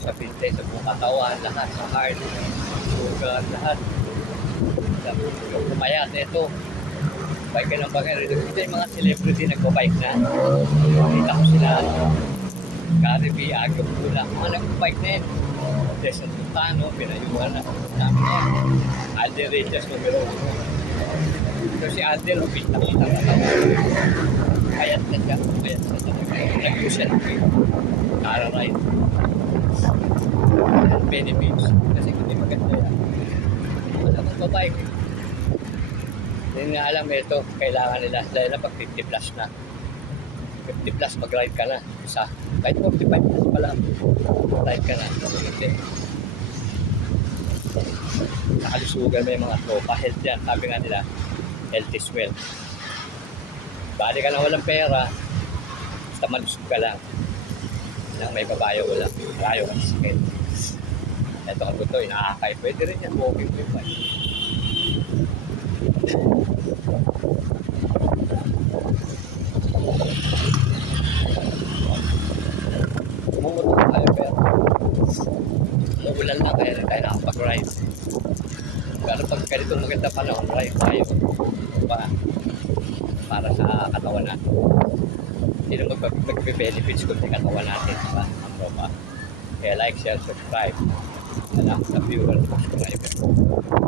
sa pinte, sa buong katawan, lahat, sa heart, sugar, lahat. Yung pumayat, ito, bike ka ng bagay. Ito yung mga celebrity nagbabike na. Kita ko sila, Gary V, Agyo Pula, mga nagbabike na yun. Jason Tutano, pinayuhan na namin yan. Alden Reyes, numero 1. So si Alden, pinakita na kami. Kayat na siya, nag-use siya ng Tara ride. Benefits. Kasi hindi maganda yan. Wala kang babike. Hindi nga alam ito, kailangan nila. Dahil na pag 50 plus na. 50 plus mag-ride ka na. Isa. Kahit 45 plus pa lang. Ride ka na. Kasi nakalusugan may mga tropa. Health yan. Sabi nga nila, health is wealth. Bali ka na walang pera, basta malusog ka lang. Nang may babayo ko lang. Rayo ka sa sakit. Ito ang buto, inaakay. Pwede rin yan. Walking pa. Mumutok tayo pero ulan lang kaya rin tayo nakapag-ride. Pero pag ganitong maganda panahon, ride tayo. Para sa katawan natin. Sino magbe-benefits kung sa katawan natin, diba? Ang ropa. Kaya like, share, subscribe. Salamat sa viewers. Subscribe.